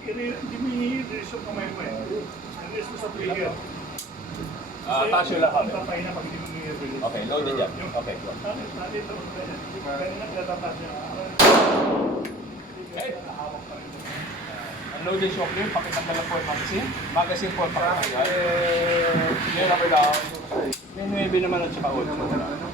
Hindi mo i-release yung kamay mo eh. Release mo sa trigger. Taas yung lahat. Ang tatay na pag hindi mo i-release. Okay, loaded yan. Okay, go. Dito, ganyan lang nagtataas niya. Okay. Unloaded shock clip, pakitanggal po yung magazine. Magazine po ang pakitanggal. Meron ko lang. May 9 naman at saka 8.